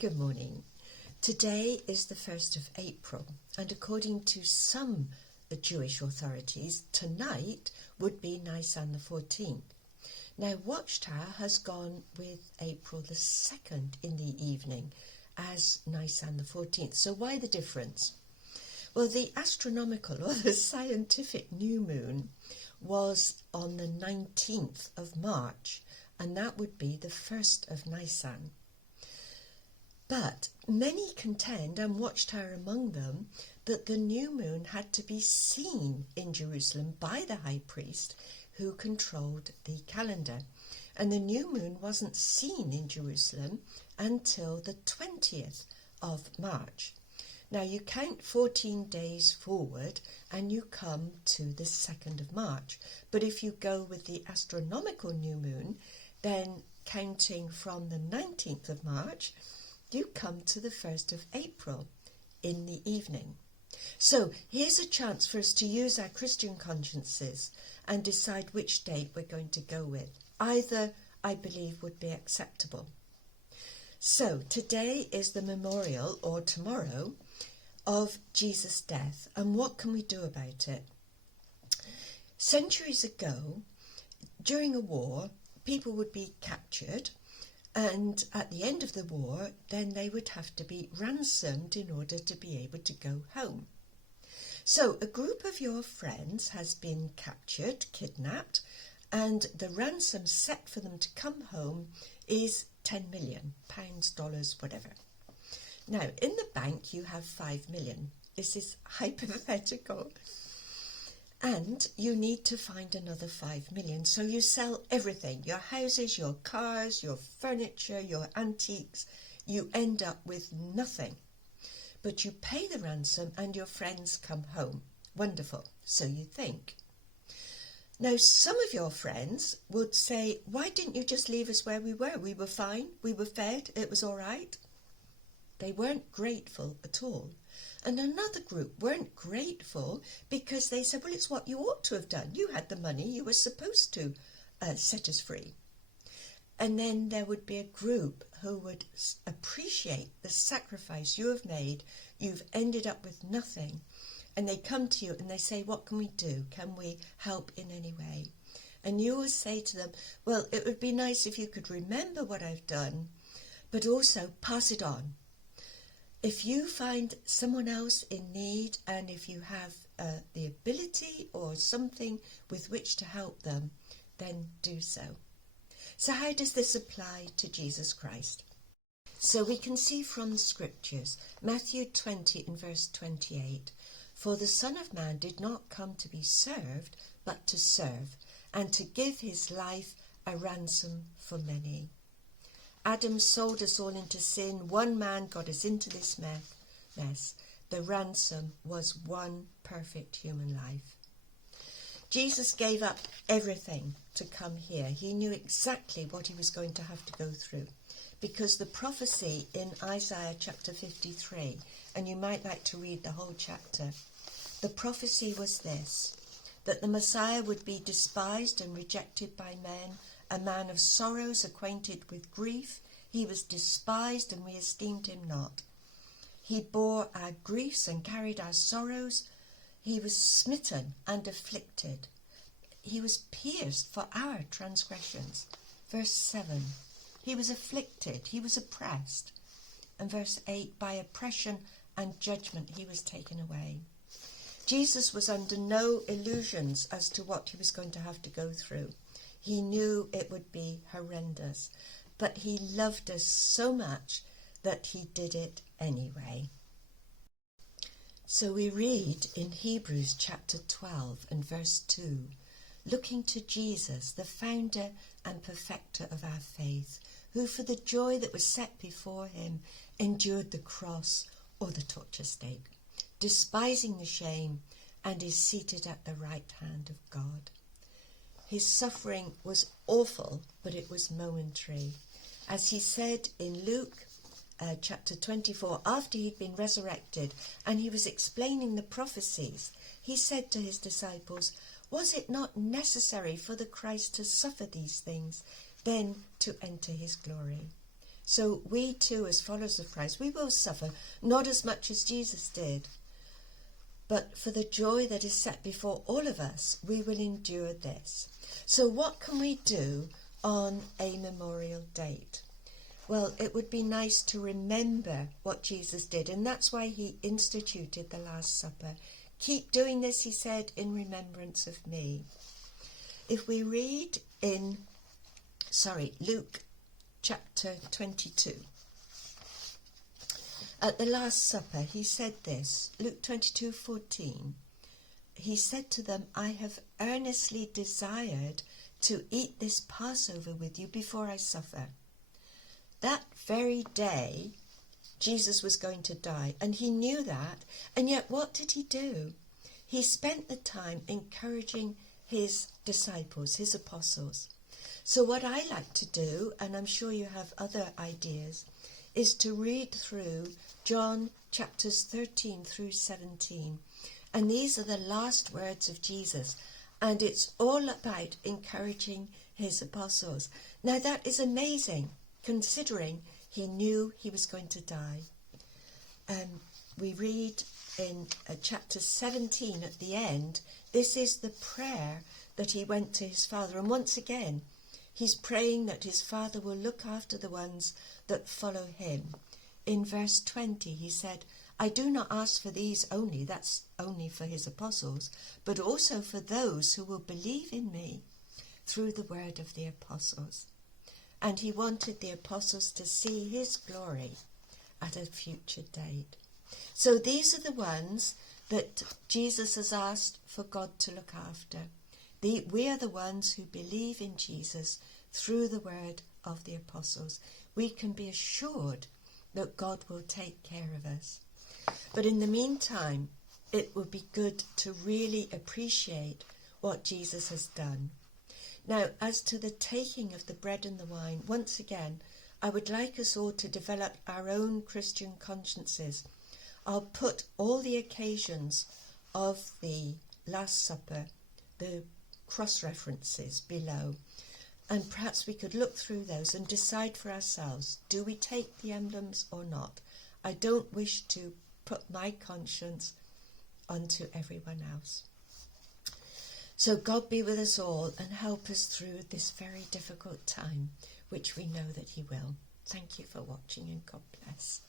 Good morning. Today is the 1st of April, and according to some Jewish authorities, tonight would be Nisan the 14th. Now, Watchtower has gone with April the 2nd in the evening as Nisan the 14th. So why the difference? Well, the astronomical or the scientific new moon was on the 19th of March, and that would be the 1st of Nisan. But many contend, and Watchtower among them, that the new moon had to be seen in Jerusalem by the high priest who controlled the calendar. And the new moon wasn't seen in Jerusalem until the 20th of March. Now you count 14 days forward and you come to the 2nd of March. But if you go with the astronomical new moon, then counting from the 19th of March, you come to the 1st of April in the evening. So here's a chance for us to use our Christian consciences and decide which date we're going to go with. Either, I believe, would be acceptable. So today is the memorial, or tomorrow, of Jesus' death. And what can we do about it? Centuries ago, during a war, people would be captured, and at the end of the war, then they would have to be ransomed in order to be able to go home. So a group of your friends has been captured, kidnapped, and the ransom set for them to come home is 10 million pounds, dollars, whatever. Now, in the bank, you have 5 million. This is hypothetical. And you need to find another 5 million. So you sell everything, your houses, your cars, your furniture, your antiques. You end up with nothing. But you pay the ransom and your friends come home. Wonderful. So you think. Now, some of your friends would say, why didn't you just leave us where we were? We were fine. We were fed. It was all right. They weren't grateful at all. And another group weren't grateful because they said, well, it's what you ought to have done. You had the money. You were supposed to set us free. And then there would be a group who would appreciate the sacrifice you have made. You've ended up with nothing. And they come to you and they say, what can we do? Can we help in any way? And you will say to them, well, it would be nice if you could remember what I've done, but also pass it on. If you find someone else in need, and if you have the ability or something with which to help them, then do so. So how does this apply to Jesus Christ? So we can see from the scriptures, Matthew 20 and verse 28, for the Son of Man did not come to be served, but to serve, and to give his life a ransom for many. Adam sold us all into sin. One man got us into this mess. The ransom was one perfect human life. Jesus gave up everything to come here. He knew exactly what he was going to have to go through, because the prophecy in Isaiah chapter 53, and you might like to read the whole chapter, the prophecy was this, that the Messiah would be despised and rejected by men, a man of sorrows, acquainted with grief. He was despised and we esteemed him not. He bore our griefs and carried our sorrows. He was smitten and afflicted. He was pierced for our transgressions. Verse 7, he was afflicted, he was oppressed. And verse 8, by oppression and judgment he was taken away. Jesus was under no illusions as to what he was going to have to go through. He knew it would be horrendous, but he loved us so much that he did it anyway. So we read in Hebrews chapter 12 and verse 2, looking to Jesus, the founder and perfecter of our faith, who for the joy that was set before him endured the cross, or the torture stake, despising the shame, and is seated at the right hand of God. His suffering was awful, but it was momentary. As he said in Luke chapter 24, after he'd been resurrected and he was explaining the prophecies, he said to his disciples, was it not necessary for the Christ to suffer these things, then to enter his glory? So we too, as followers of Christ, we will suffer, not as much as Jesus did, but for the joy that is set before all of us, we will endure this. So what can we do on a memorial date? Well, it would be nice to remember what Jesus did, and that's why he instituted the Last Supper. Keep doing this, he said, in remembrance of me. If we read in, Luke chapter 22. At the Last Supper, he said this, Luke 22:14. He said to them, I have earnestly desired to eat this Passover with you before I suffer. That very day, Jesus was going to die, and he knew that, and yet what did he do? He spent the time encouraging his disciples, his apostles. So what I like to do, and I'm sure you have other ideas, is to read through John chapters 13 through 17. And these are the last words of Jesus, and it's all about encouraging his apostles. Now that is amazing, considering he knew he was going to die. We read in chapter 17 at the end, this is the prayer that he went to his Father. And once again, he's praying that his Father will look after the ones that follow him. In verse 20, he said, I do not ask for these only, that's only for his apostles, but also for those who will believe in me through the word of the apostles. And he wanted the apostles to see his glory at a future date. So these are the ones that Jesus has asked for God to look after. We are the ones who believe in Jesus through the word of the apostles. We can be assured that God will take care of us. But in the meantime, it would be good to really appreciate what Jesus has done. Now, as to the taking of the bread and the wine, once again, I would like us all to develop our own Christian consciences. I'll put all the occasions of the Last Supper, the cross-references below, and perhaps we could look through those and decide for ourselves, do we take the emblems or not? I don't wish to put my conscience onto everyone else. So God be with us all and help us through this very difficult time, which we know that he will. Thank you for watching, and God bless.